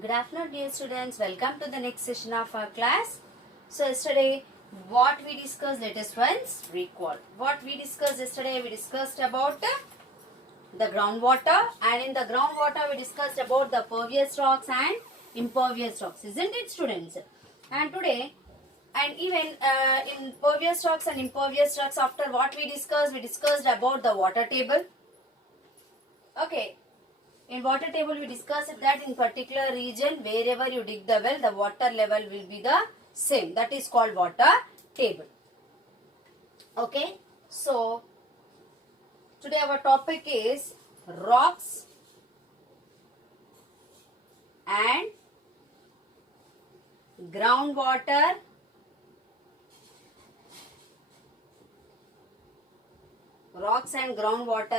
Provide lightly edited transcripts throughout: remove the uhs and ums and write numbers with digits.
Good afternoon, dear students. Welcome to the next session of our class. So, yesterday, what we discussed, let us once recall. What we discussed yesterday, we discussed about the groundwater, and in the groundwater, we discussed about the pervious rocks and impervious rocks, isn't it, students? And today, and even in pervious rocks and impervious rocks, after what we discussed about the water table. Okay. In water table, we discussed that in particular region, wherever you dig the well, the water level will be the same. That is called water table. Okay. So, today our topic is rocks and groundwater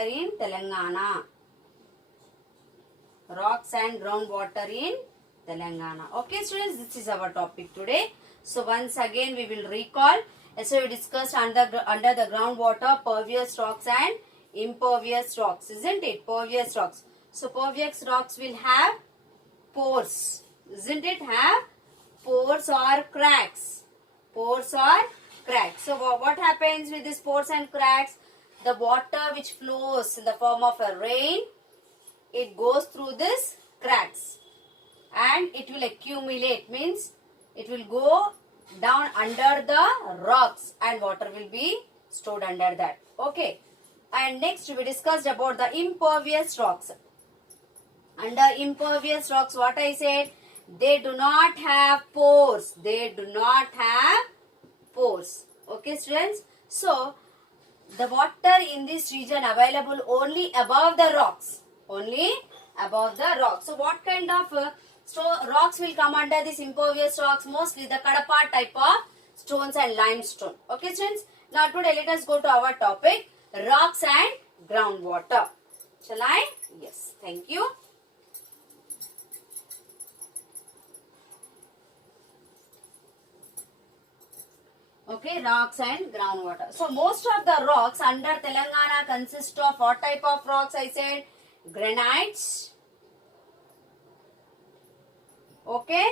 in Telangana. Rocks and groundwater in Telangana. Okay, students, this is our topic today. So, once again, we will recall. So, we discussed under the groundwater, pervious rocks and impervious rocks, isn't it? Pervious rocks. So, pervious rocks will have pores, isn't it? Have pores or cracks. Pores or cracks. So, what happens with these pores and cracks? The water which flows in the form of a rain, it goes through this cracks and it will accumulate, means it will go down under the rocks and water will be stored under that. Okay. And next we discussed about the impervious rocks. Under impervious rocks, what I said, they do not have pores. They do not have pores. Okay, students. So, the water in this region available only above the rocks. Only above the rocks. So, what kind of rocks will come under this impervious rocks? Mostly the Kadapa type of stones and limestone. Okay, students. Now, today let us go to our topic, rocks and groundwater. Shall I? Yes. Thank you. Okay, rocks and groundwater. So, most of the rocks under Telangana consist of what type of rocks? I said granites, okay,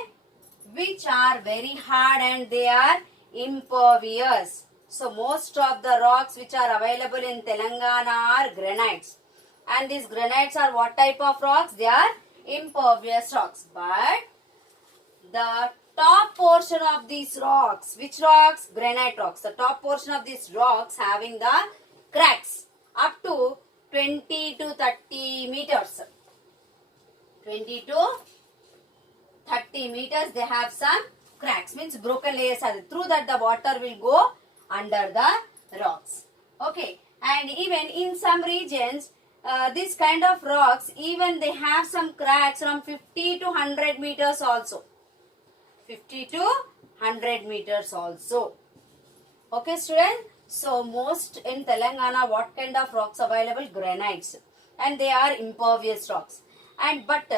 which are very hard and they are impervious. So, most of the rocks which are available in Telangana are granites. And these granites are what type of rocks? They are impervious rocks. But the top portion of these rocks, which rocks? Granite rocks. The top portion of these rocks having the cracks up to 20 to 30 meters. 20 to 30 meters, they have some cracks, means broken layers are there. Through that the water will go under the rocks. Okay, and even in some regions, this kind of rocks, even they have some cracks from 50 to 100 meters also. 50 to 100 meters also. Okay, students. So, most in Telangana, what kind of rocks available? Granites. And they are impervious rocks. And but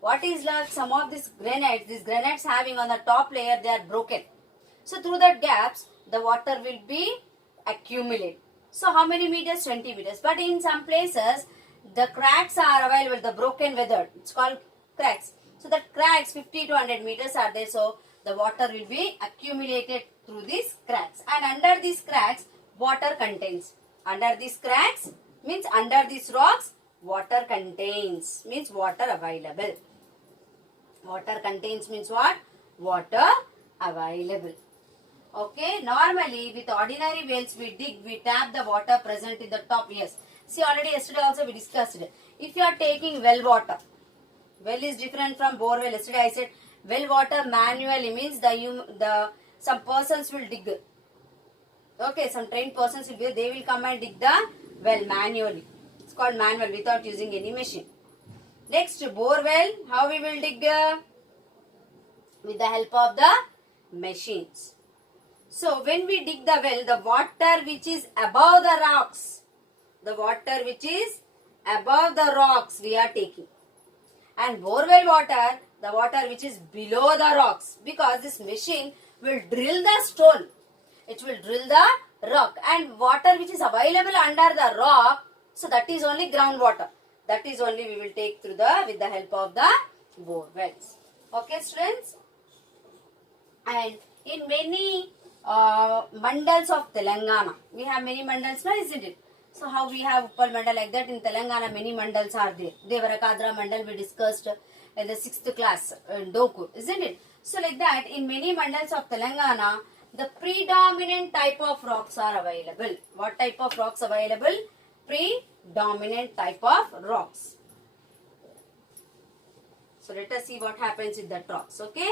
what is like some of these granites having on the top layer, they are broken. So, through that gaps, the water will be accumulated. So, how many meters? 20 meters. But in some places, the cracks are available, the broken weathered. It's called cracks. So, the cracks 50 to 100 meters are there. So, the water will be accumulated through these cracks. And under these cracks, water contains. Under these cracks means under these rocks, water contains. Means water available. Water contains means what? Water available. Okay. Normally, with ordinary wells, we dig, we tap the water present in the top. Yes. See, already yesterday also we discussed it. If you are taking well water, well is different from bore well. Yesterday I said well water manually means some persons will dig. Okay, some trained persons will be, they will come and dig the well manually. It's called manual without using any machine. Next, bore well, how we will dig? With the help of the machines. So, when we dig the well, the water which is above the rocks, we are taking. And borewell water, the water which is below the rocks, because this machine will drill the stone. It will drill the rock, and water which is available under the rock, so that is only groundwater. That is only we will take through with the help of the bore wells. Okay, students? And in many mandals of Telangana, we have many mandals now, isn't it? So how we have Uppal mandal like that, in Telangana many mandals are there. Devarakadra mandal we discussed in the 6th class in Dokur, isn't it? So like that, in many mandals of Telangana, the predominant type of rocks are available. What type of rocks available? Predominant type of rocks. So let us see what happens with that rocks, okay?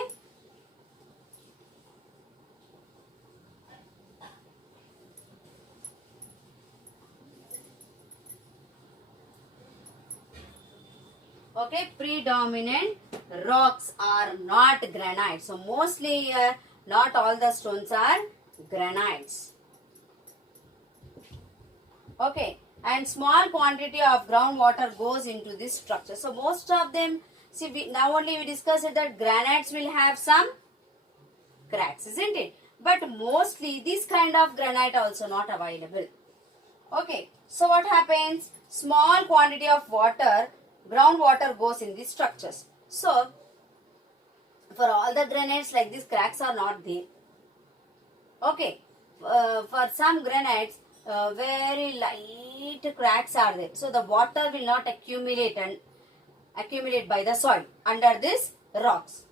Okay, predominant rocks are not granite. So mostly here, not all the stones are granites. Okay, and small quantity of groundwater goes into this structure. So most of them, see, now only we discussed that granites will have some cracks, isn't it? But mostly this kind of granite also not available. Okay, so what happens? Small quantity of water, groundwater goes in these structures. So, for all the granites like this, cracks are not there. Okay, for some granites, very light cracks are there. So, the water will not accumulate and accumulate by the soil under these rocks.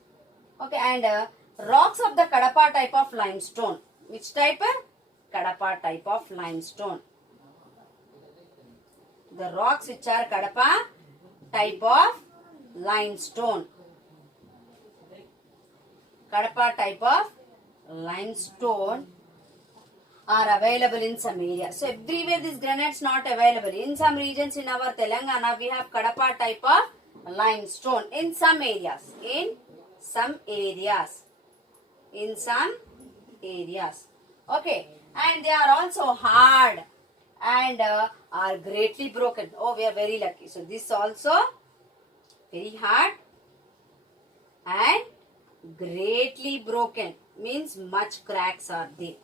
Okay, and rocks of the Kadapa type of limestone. Which type? Kadapa type of limestone. The rocks which are Kadapa type of limestone. Kadapa type of limestone are available in some areas. So everywhere these granites not available. In some regions in our Telangana we have Kadapa type of limestone in some areas. In some areas. Okay, and they are also hard and are greatly broken. Oh, we are very lucky. So this also very hard and greatly broken, means much cracks are there.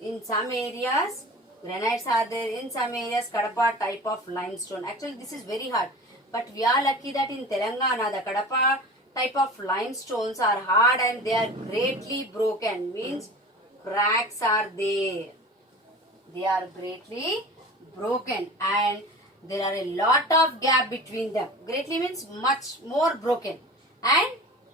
In some areas granites are there, in some areas Kadapa type of limestone. Actually this is very hard, but we are lucky that in Telangana the Kadapa type of limestones are hard and they are greatly broken, means cracks are there. They are greatly broken and there are a lot of gap between them. Greatly means much more broken, and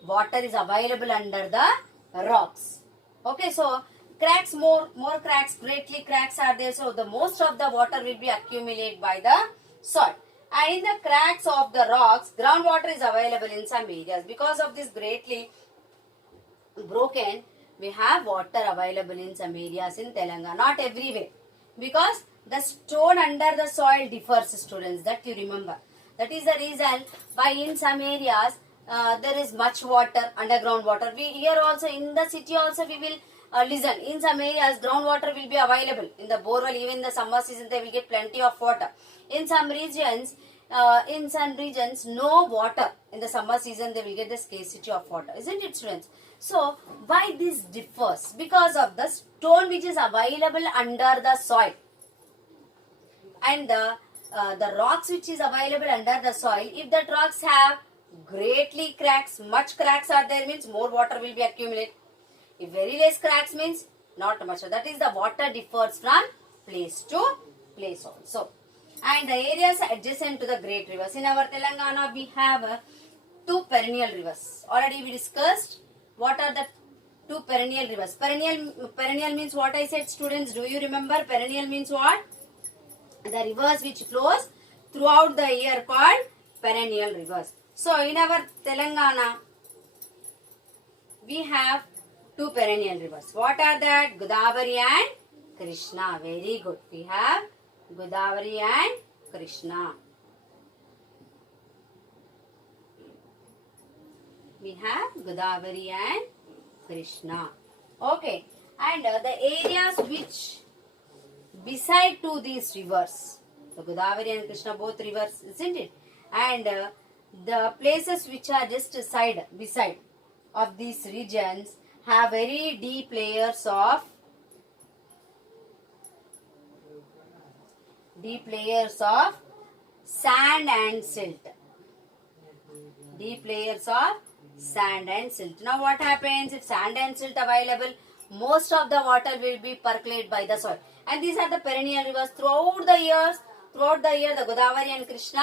water is available under the rocks. Okay, so cracks, more cracks, greatly cracks are there. So the most of the water will be accumulated by the soil. And in the cracks of the rocks, groundwater is available in some areas. Because of this greatly broken, we have water available in some areas in Telangana, not everywhere. Because the stone under the soil differs, students, that you remember. That is the reason why in some areas there is much water, underground water. We here also in the city also we will listen. In some areas groundwater will be available. In the borewell, even in the summer season they will get plenty of water. In some regions, no water. In the summer season they will get the scarcity of water, isn't it, students? So why this differs? Because of the stone which is available under the soil and the rocks which is available under the soil. If the rocks have greatly cracks, much cracks are there, means more water will be accumulated. If very less cracks means not much. That is the water differs from place to place also. And the areas adjacent to the great rivers. In our Telangana we have two perennial rivers. Already we discussed what are the two perennial rivers. Perennial means what I said, students. Do you remember? Perennial means what? The rivers which flows throughout the year called perennial rivers. So in our Telangana we have two perennial rivers. What are that? Godavari and Krishna. Very good. We have Godavari and Krishna. We have Godavari and Krishna. Okay. And the areas which beside to these rivers, the Godavari and Krishna, both rivers, isn't it? And the places which are just beside of these regions have very deep layers of sand and silt. Deep layers of sand and silt. Now what happens if sand and silt available? Most of the water will be percolated by the soil. And these are the perennial rivers throughout the years. Throughout the year, the Godavari and Krishna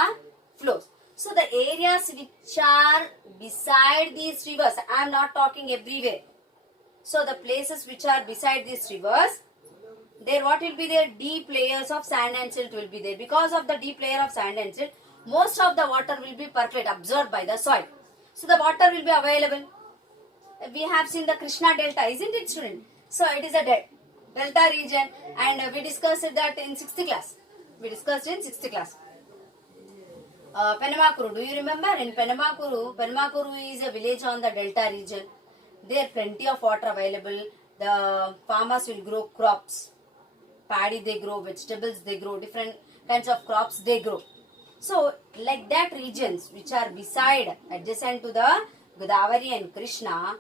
flows. So the areas which are beside these rivers, I am not talking everywhere. So the places which are beside these rivers, there what will be there? Deep layers of sand and silt will be there. Because of the deep layer of sand and silt, most of the water will be percolated, absorbed by the soil. So the water will be available. We have seen the Krishna Delta, isn't it, student? So it is a delta region, and we discussed that in 6th class. We discussed in 6th class. Penamakuru, do you remember? In Penamakuru is a village on the delta region. There plenty of water available. The farmers will grow crops. Paddy they grow, vegetables they grow, different kinds of crops they grow. So like that regions which are beside, adjacent to the Godavari and Krishna,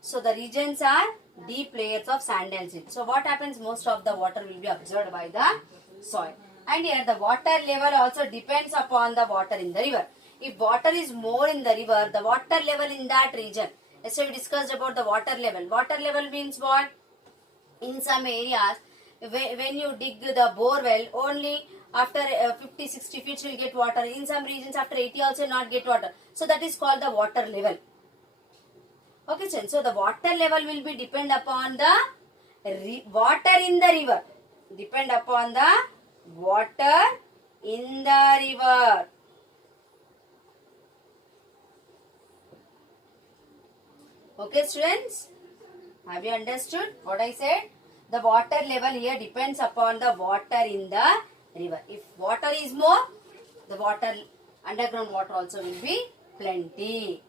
so the regions are deep layers of sand and silt. So what happens? Most of the water will be absorbed by the soil. And here the water level also depends upon the water in the river. If water is more in the river, the water level in that region. Yesterday we discussed about the water level. Water level means what? In some areas, when you dig the bore well, only after 50-60 feet will get water. In some regions after 80 also not get water. So that is called the water level. Okay, so the water level will be depend upon the water in the river. Depend upon the water in the river. Okay, students, have you understood what I said? The water level here depends upon the water in the river. If water is more, the water, underground water also will be plenty.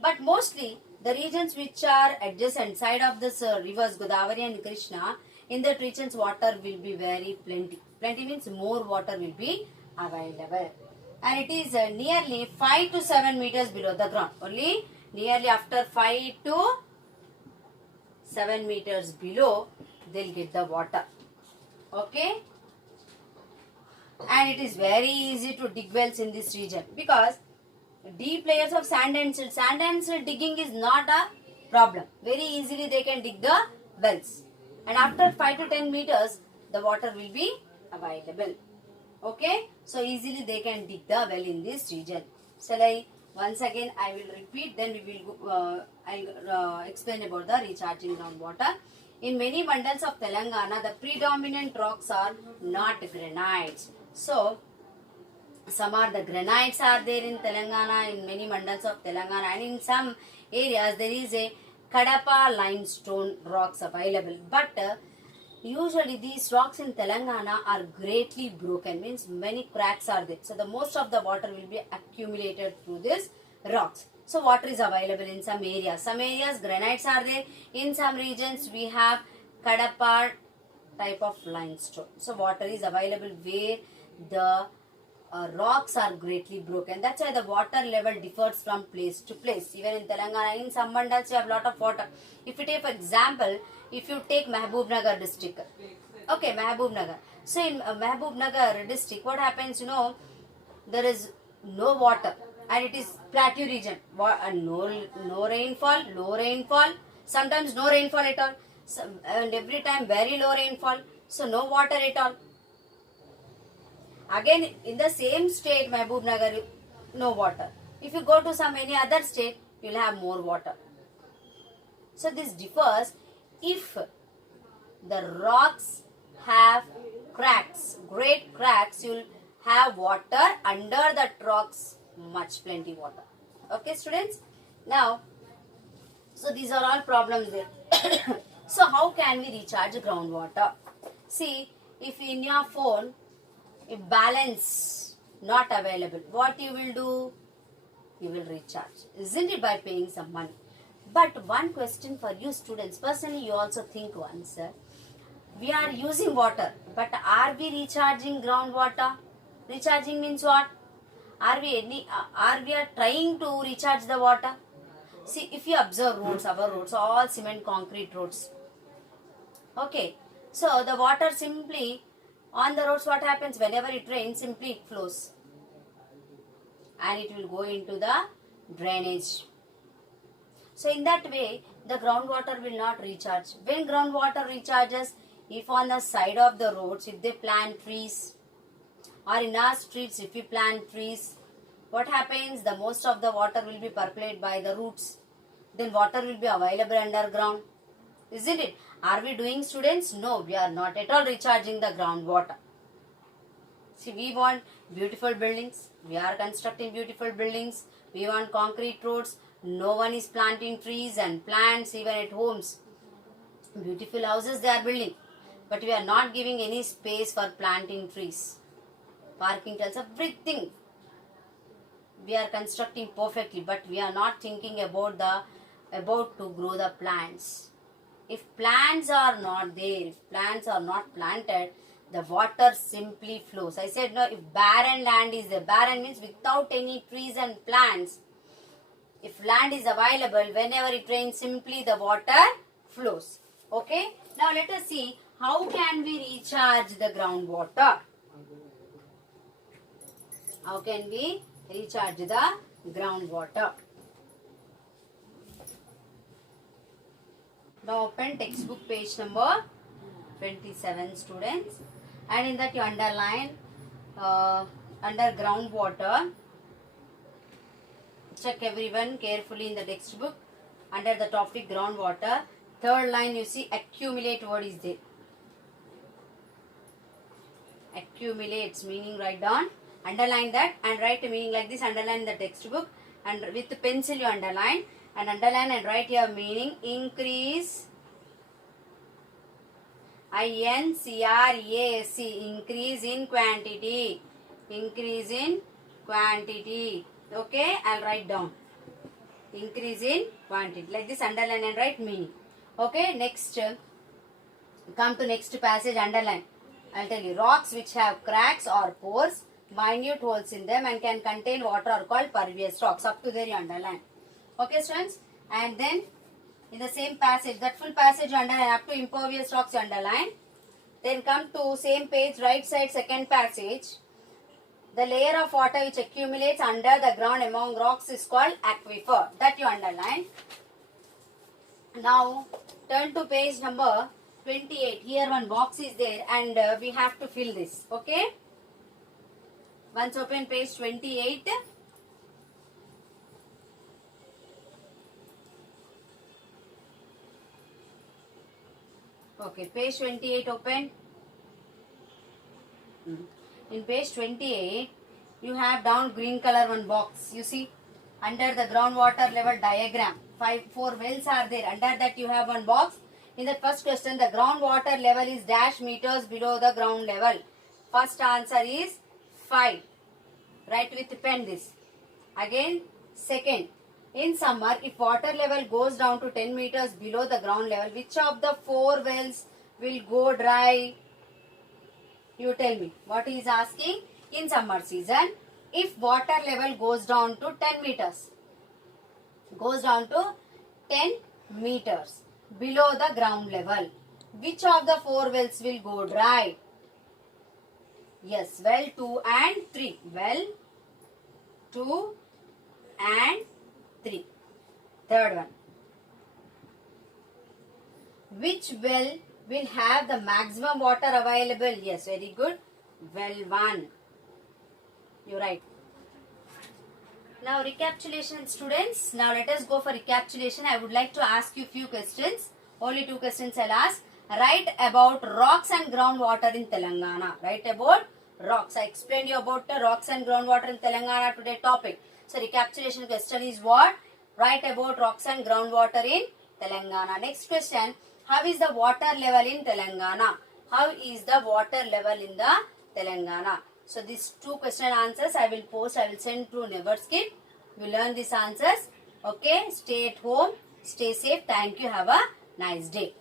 But mostly the regions which are adjacent side of this rivers Godavari and Krishna, in that regions water will be very plenty. Plenty means more water will be available. And it is nearly 5 to 7 meters below the ground. Only nearly after 5 to 7 meters below, they'll get the water. Okay. And it is very easy to dig wells in this region because deep layers of sand and silt. Sand and silt digging is not a problem. Very easily they can dig the wells. And after 5 to 10 meters, the water will be available. Okay. So easily they can dig the well in this region. Shall I once again I will repeat, then we will I'll explain about the recharging groundwater. In many mandals of Telangana, the predominant rocks are not granites. So some are the granites are there in Telangana, in many mandals of Telangana, and in some areas there is a Kadapa limestone rocks available. But usually these rocks in Telangana are greatly broken, means many cracks are there. So the most of the water will be accumulated through these rocks. So water is available in some areas. Some areas granites are there. In some regions we have Kadapa type of limestone. So water is available where the rocks are greatly broken. That's why the water level differs from place to place. Even in Telangana, in some mandals you have lot of water. If you take for example, if you take Mahbubnagar district. Okay, Mahbubnagar. So in Mahbubnagar district, what happens, there is no water and it is plateau region. No rainfall, low rainfall, sometimes no rainfall at all. And every time very low rainfall. So no water at all. Again, in the same state, Mahbubnagar, no water. If you go to some any other state, you will have more water. So this differs if the rocks have cracks, great cracks, you will have water under that rocks, much plenty water. Okay, students? Now, so these are all problems there. So how can we recharge groundwater? See, if in your phone, if balance not available, what you will do? You will recharge. Isn't it by paying some money? But one question for you students, personally you also think once, we are using water, but are we recharging groundwater? Recharging means what? Are we trying to recharge the water? See, if you observe roads, our roads, all cement concrete roads. Okay, so the water simply on the roads, what happens? Whenever it rains, simply it flows. And it will go into the drainage. So in that way, the groundwater will not recharge. When groundwater recharges, if on the side of the roads, if they plant trees, or in our streets, if we plant trees, what happens? The most of the water will be percolated by the roots. Then water will be available underground. Isn't it? Are we doing, students? No, we are not at all recharging the groundwater. See, we want beautiful buildings. We are constructing beautiful buildings. We want concrete roads. No one is planting trees and plants even at homes. Beautiful houses they are building. But we are not giving any space for planting trees. Parking tells everything. We are constructing perfectly, but we are not thinking about to grow the plants. If plants are not there, if plants are not planted, the water simply flows. I said no, if barren land is there, barren means without any trees and plants. If land is available, whenever it rains, simply the water flows. Okay? Now let us see how can we recharge the groundwater. How can we recharge the groundwater? Now open textbook page number 27, students, and in that you underline under groundwater. Check everyone carefully in the textbook. Under the topic groundwater, third line you see accumulate word is there. Accumulates meaning write down. Underline that and write a meaning like this. Underline in the textbook and with the pencil you underline and write your meaning. Increase, INCREASE, increase in quantity. Increase in quantity. Okay, I'll write down. Increase in quantity. Like this, underline and write meaning. Okay, next, come to next passage, underline. I'll tell you, rocks which have cracks or pores, minute holes in them and can contain water are called pervious rocks. Up to there you underline. Okay, students? And then, in the same passage, that full passage you underline, up to impervious rocks you underline. Then come to same page, right side, second passage. The layer of water which accumulates under the ground among rocks is called aquifer. That you underline. Now, turn to page number 28. Here one box is there and we have to fill this. Okay? Once open page 28. Okay, page 28 open. In page 28, you have down green color one box. You see, under the groundwater level diagram, 4 wells are there. Under that you have one box. In the first question, the groundwater level is dash meters below the ground level. First answer is 5. Write with pen this. Again, second, in summer, if water level goes down to 10 meters below the ground level, which of the 4 wells will go dry? You tell me. What he is asking? In summer season, if water level goes down to 10 meters, goes down to 10 meters below the ground level, which of the 4 wells will go dry? Yes, well 2 and 3. Well 2 and 3. Third one. Which well will have the maximum water available? Yes, very good. Well 1. You write. Now recapitulation, students. Now let us go for recapitulation. I would like to ask you few questions. Only 2 questions I'll ask. Write about rocks and groundwater in Telangana. Write about rocks. I explained you about the rocks and groundwater in Telangana today topic. So recapitulation question is what? Write about rocks and groundwater in Telangana. Next question. How is the water level in Telangana? How is the water level in the Telangana? So these 2 question answers I will post. I will send through Neverskip. You learn these answers. Okay. Stay at home. Stay safe. Thank you. Have a nice day.